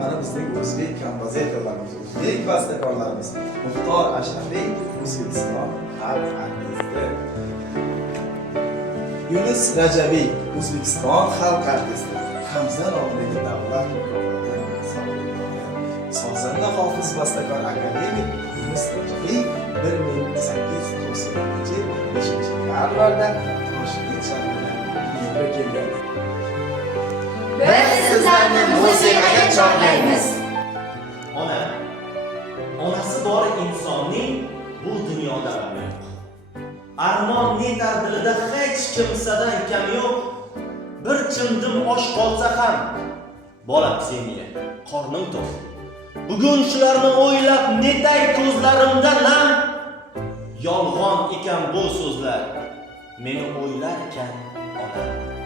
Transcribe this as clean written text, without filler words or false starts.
Mana bizning o'zbek kompozitorlarimiz, o'zbek bastakorlarimiz Muxtor Ashrafiy O'zbekiston xalq artisti. Yunus Rajabiy O'zbekiston xalq artisti. Hamza nomidagi davlat mukofotini sohibi. Sozanda hofiz bastakor akademik Yunus Rajabiy 1897-5-yanvarda Toshkent shahridan dunyoga kelgan. Biz sizlarni musiqaga chorlaymiz. Onasi bor insonning bu dunyoda g'ami yo'q. Armon netar dilida hech kimsadan kam yo'q. Bir chimdim osh qolsa ham, bolam sen ye, qorning to'q. Bugun shularni o'ylab netay ko'zlarimda nam. Yolg'on ekan bu so'zlar. Meni o'ylar ekan onam.